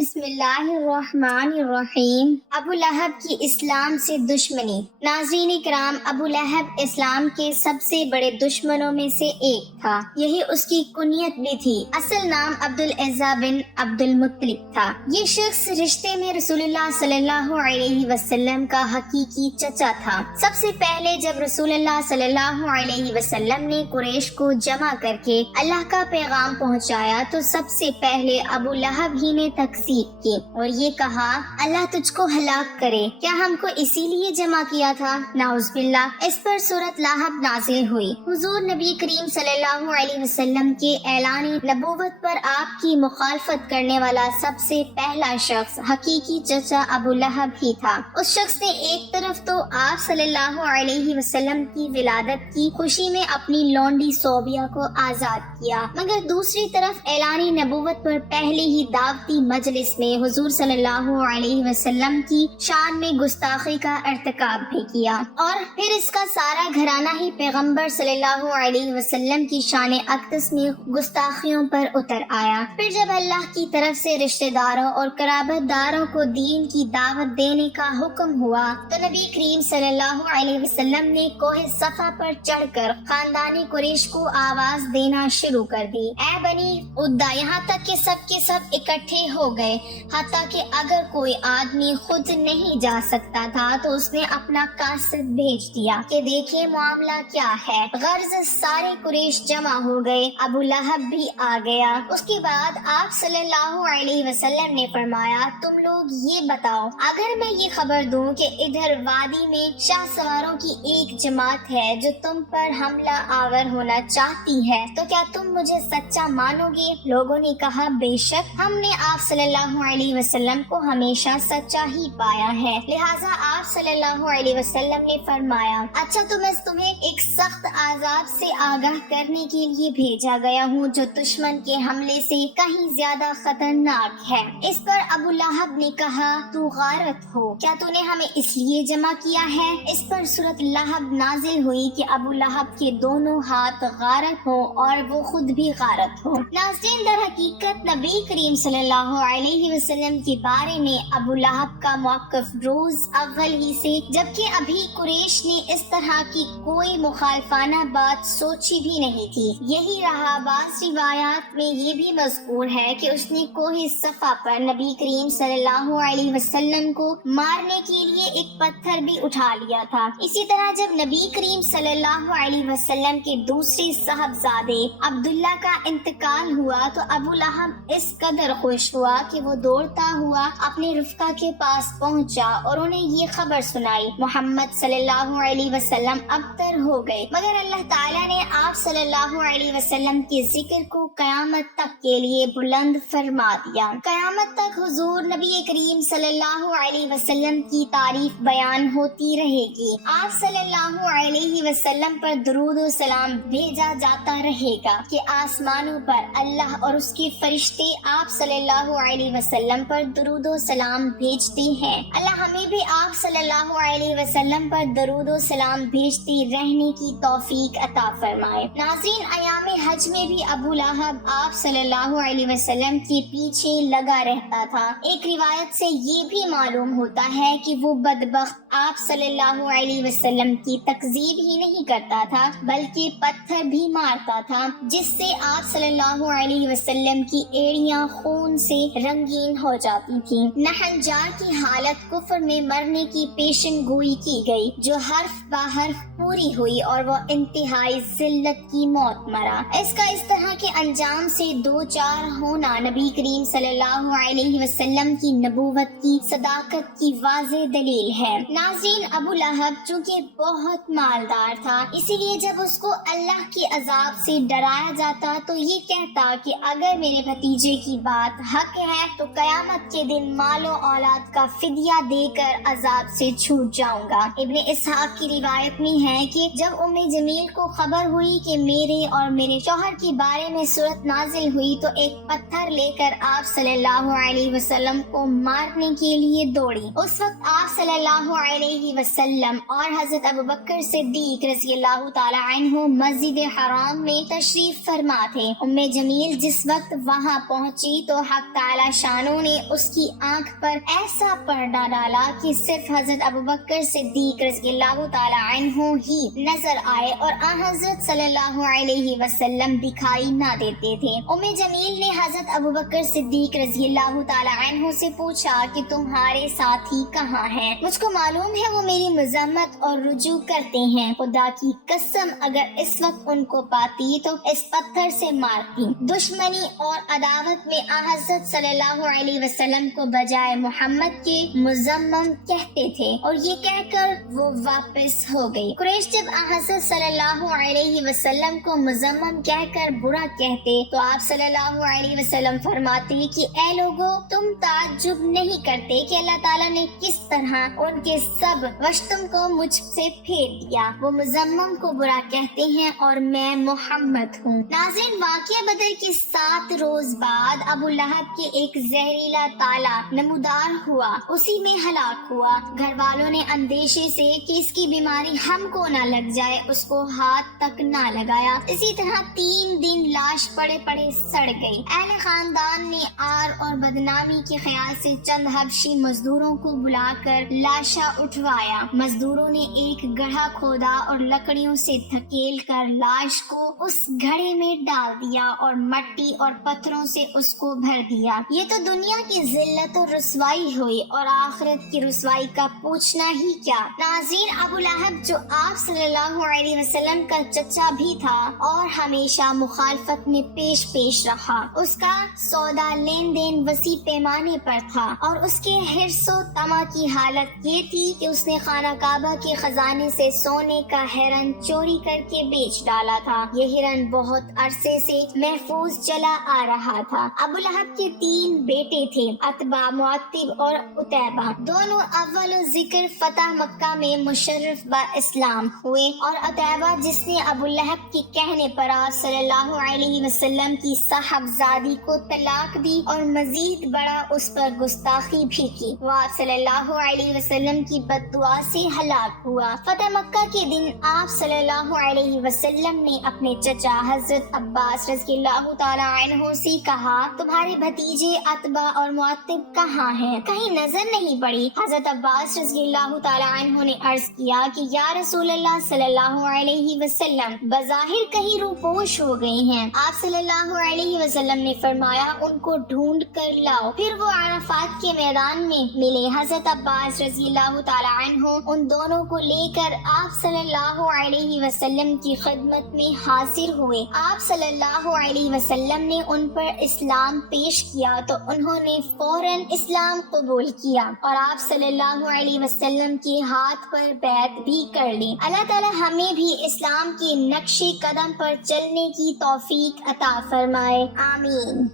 بسم اللہ الرحمن الرحیم۔ ابو لہب کی اسلام سے دشمنی۔ ناظرین کرام، ابو لہب اسلام کے سب سے بڑے دشمنوں میں سے ایک تھا، یہی اس کی کنیت بھی تھی۔ اصل نام عبدالعزیٰ بن عبد المطلب تھا۔ یہ شخص رشتے میں رسول اللہ صلی اللہ علیہ وسلم کا حقیقی چچا تھا۔ سب سے پہلے جب رسول اللہ صلی اللہ علیہ وسلم نے قریش کو جمع کر کے اللہ کا پیغام پہنچایا تو سب سے پہلے ابو لہب ہی نے تکذیب کی اور یہ کہا، اللہ تجھ کو ہلاک کرے، کیا ہم کو اسی لیے جمع کیا تھا؟ نعوذ باللہ۔ اس پر سورۃ لہب نازل ہوئی۔ حضور نبی کریم صلی اللہ علیہ وسلم کے اعلان نبوت پر آپ کی مخالفت کرنے والا سب سے پہلا شخص حقیقی چچا ابو لہب ہی تھا۔ اس شخص نے ایک طرف تو آپ صلی اللہ علیہ وسلم کی ولادت کی خوشی میں اپنی لونڈی صوبیہ کو آزاد کیا، مگر دوسری طرف اعلان نبوت پر پہلے ہی دعوتی مجلس میں حضور صلی اللہ علیہ وسلم کی شان میں گستاخی کا ارتکاب بھی کیا، اور پھر اس کا سارا گھرانہ ہی پیغمبر صلی اللہ علیہ وسلم کی شان اقدس میں گستاخیوں پر اتر آیا۔ پھر جب اللہ کی طرف سے رشتہ داروں اور قرابت داروں کو دین کی دعوت دینے کا حکم ہوا تو نبی کریم صلی اللہ علیہ وسلم نے کوہ صفا پر چڑھ کر خاندانی قریش کو آواز دینا شروع کر دی، اے بنی عدہ، یہاں تک کہ سب کے سب اکٹھے ہو گئے، حتیٰ کہ اگر کوئی آدمی خود نہیں جا سکتا تھا تو اس نے اپنا قاصد بھیج دیا کہ دیکھیں معاملہ کیا ہے۔ غرض سارے قریش جمع ہو گئے، ابو لہب بھی آ گیا۔ اس کے بعد آپ صلی اللہ علیہ وسلم نے فرمایا، تم لوگ یہ بتاؤ، اگر میں یہ خبر دوں کہ ادھر وادی میں شاہ سواروں کی ایک جماعت ہے جو تم پر حملہ آور ہونا چاہتی ہے تو کیا تم مجھے سچا مانو گے؟ لوگوں نے کہا، بے شک ہم نے آپ صلی اللہ علیہ وسلم کو ہمیشہ سچا ہی پایا ہے۔ لہٰذا آپ صلی اللہ علیہ وسلم نے فرمایا، اچھا تو میں تمہیں ایک سخت عذاب سے آگاہ کرنے کے لیے بھیجا گیا ہوں جو دشمن کے حملے سے کہیں زیادہ خطرناک ہے۔ اس پر ابو لہب نے کہا، تو غارت ہو، کیا تو نے ہمیں اس لیے جمع کیا ہے؟ اس پر سورۃ لہب نازل ہوئی کہ ابو لہب کے دونوں ہاتھ غارت ہو اور وہ خود بھی غارت ہو۔ ناظرین، در حقیقت نبی کریم صلی اللہ علیہ وسلم کے بارے میں ابو لہب کا موقف روز اول ہی سے، جبکہ ابھی قریش نے اس طرح کی کوئی مخالفانہ بات سوچی بھی نہیں تھی، یہی رہا۔ بعض روایات میں یہ بھی مذکور ہے کہ اس نے کوہ صفا پر نبی کریم صلی اللہ علیہ وسلم کو مارنے کے لیے ایک پتھر بھی اٹھا لیا تھا۔ اسی طرح جب نبی کریم صلی اللہ علیہ وسلم کے دوسرے صاحبزادے عبداللہ کا انتقال ہوا تو ابو لہب اس قدر خوش ہوا کہ وہ دوڑتا ہوا اپنے رفقا کے پاس پہنچا اور انہیں یہ خبر سنائی، محمد صلی اللہ علیہ وسلم ابتر ہو گئے، مگر اللہ تعالیٰ نے آپ صلی اللہ علیہ وسلم کے ذکر کو قیامت تک کے لیے بلند فرما دیا۔ قیامت تک حضور نبی کریم صلی اللہ علیہ وسلم کی تعریف بیان ہوتی رہے گی، آپ صلی اللہ علیہ وسلم پر درود و سلام بھیجا جاتا رہے گا کہ آسمانوں پر اللہ اور اس کے فرشتے آپ صلی اللہ علیہ وسلم پر درود و سلام بھیجتے ہیں۔ اللہ ہمیں بھی آپ صلی اللہ علیہ وسلم پر درود و سلام بھیجتے رہنے کی توفیق عطا فرمائے۔ ناظرین، ایام حج میں بھی ابو لہب آپ صلی اللہ علیہ وسلم کے پیچھے لگا رہتا تھا۔ ایک روایت سے یہ بھی معلوم ہوتا ہے کہ وہ بدبخت آپ صلی اللہ علیہ وسلم کی تکذیب ہی نہیں کرتا تھا بلکہ پتھر بھی مارتا تھا، جس سے آپ صلی اللہ علیہ وسلم کی ایڑیاں خون سے رنگین ہو جاتی تھیں۔ نہنجار کی حالت کفر میں مرنے کی پیشن گوئی کی گئی جو حرف بہ حرف پوری ہوئی اور وہ انتہائی ذلت کی موت مرا۔ اس کا اس طرح کے انجام سے دو چار ہونا نبی کریم صلی اللہ علیہ وسلم کی نبوت کی صداقت کی واضح دلیل ہے۔ ناظرین، ابو لہب چونکہ بہت مالدار تھا، اسی لیے جب اس کو اللہ کے عذاب سے ڈرایا جاتا تو یہ کہتا کہ اگر میرے بھتیجے کی بات حق ہے تو قیامت کے دن مال و اولاد کا فدیہ دے کر عذاب سے چھوٹ جاؤں گا۔ ابن اسحاق کی روایت میں ہے کہ جب ام جمیل کو خبر ہوئی کہ میرے اور میرے شوہر کے بارے میں سورت نازل ہوئی تو ایک پتھر لے کر آپ صلی اللہ علیہ وسلم کو مارنے کے لیے دوڑی۔ اس وقت آپ صلی اللہ علیہ وسلم اور حضرت ابوبکر صدیق رضی اللہ تعالی عنہ مسجد حرام میں تشریف فرما تھے۔ ام جمیل جس وقت وہاں پہنچی تو حق تعالی کہکشانوں نے اس کی آنکھ پر ایسا پردہ ڈالا کہ صرف حضرت ابوبکر صدیق رضی اللہ تعالی عنہ ہی نظر آئے اور حضرت صلی اللہ علیہ وسلم دکھائی نہ دیتے تھے۔ ام جمیل نے حضرت ابوبکر صدیق رضی اللہ تعالی عنہ سے پوچھا کہ تمہارے ساتھی کہاں ہیں؟ مجھ کو معلوم ہے وہ میری مذمت اور رجوع کرتے ہیں، خدا کی قسم اگر اس وقت ان کو پاتی تو اس پتھر سے مارتی۔ دشمنی اور عداوت میں حضرت صلی اللہ علیہ وسلم کو بجائے محمد کے مذمم کہتے تھے، اور یہ کہہ کر وہ واپس ہو گئی۔ قریش جب حضرت صلی اللہ علیہ وسلم کو مذمم کہہ کر برا کہتے تو آپ صلی اللہ علیہ وسلم فرماتے کہ اے لوگو، تم تعجب نہیں کرتے کہ اللہ تعالیٰ نے کس طرح ان کے سب وشتم کو مجھ سے پھیر دیا؟ وہ مذمم کو برا کہتے ہیں اور میں محمد ہوں۔ ناظرین، واقعہ بدر کے 7 روز بعد ابو لہب کے ایک زہریلا تالا نمودار ہوا، اسی میں ہلاک ہوا۔ گھر والوں نے اندیشے سے کہ اس کی بیماری ہم کو نہ لگ جائے اس کو ہاتھ تک نہ لگایا۔ اسی طرح 3 دن لاش پڑے پڑے سڑ گئی۔ اہل خاندان نے آر اور بدنامی کے خیال سے چند حبشی مزدوروں کو بلا کر لاشا اٹھوایا۔ مزدوروں نے ایک گڑھا کھودا اور لکڑیوں سے دھکیل کر لاش کو اس گڑھے میں ڈال دیا اور مٹی اور پتھروں سے اس کو بھر دیا۔ یہ تو دنیا کی ذلت و رسوائی ہوئی، اور آخرت کی رسوائی کا پوچھنا ہی کیا۔ ناظرین، ابو لہب جو آپ صلی اللہ علیہ وسلم کا چچا بھی تھا اور ہمیشہ مخالفت میں پیش رہا، اس کا سودا لین دین وسیع پیمانے پر تھا، اور اس کے حرص و طمع کی حالت یہ تھی کہ اس نے خانہ کعبہ کے خزانے سے سونے کا ہرن چوری کر کے بیچ ڈالا تھا۔ یہ ہرن بہت عرصے سے محفوظ چلا آ رہا تھا۔ ابو لہب کے 3 بیٹے تھے، عتبہ، معتب اور عتیبہ۔ دونوں اول ذکر فتح مکہ میں مشرف با اسلام ہوئے، اور عتیبہ جس نے ابو لہب کے کہنے پر آپ صلی اللہ علیہ وسلم کی صاحبزادی کو طلاق دی اور مزید بڑا اس پر گستاخی بھی کی، وہ آپ صلی اللہ علیہ وسلم کی بد دعا سے ہلاک ہوا۔ فتح مکہ کے دن آپ صلی اللہ علیہ وسلم نے اپنے چچا حضرت عباس رضی اللہ تعالی عنہ سے کہا، تمہارے بھتیجے عتبہ اور معتب کہاں ہیں؟ کہیں نظر نہیں پڑی؟ حضرت عباس رضی اللہ تعالی عنہ نے عرض کیا کہ یا رسول اللہ صلی اللہ علیہ وسلم، بظاہر کہیں روپوش ہو گئے ہیں۔ آپ صلی اللہ علیہ وسلم نے فرمایا، ان کو ڈھونڈ کر لاؤ۔ پھر وہ عرفات کے میدان میں ملے۔ حضرت عباس رضی اللہ تعالی عنہ ان دونوں کو لے کر آپ صلی اللہ علیہ وسلم کی خدمت میں حاضر ہوئے۔ آپ صلی اللہ علیہ وسلم نے ان پر اسلام پیش کیا تو انہوں نے فوراً اسلام قبول کیا، اور آپ صلی اللہ علیہ وسلم کے ہاتھ پر بیعت بھی کر لی۔ اللہ تعالی ہمیں بھی اسلام کے نقش قدم پر چلنے کی توفیق عطا فرمائے، آمین۔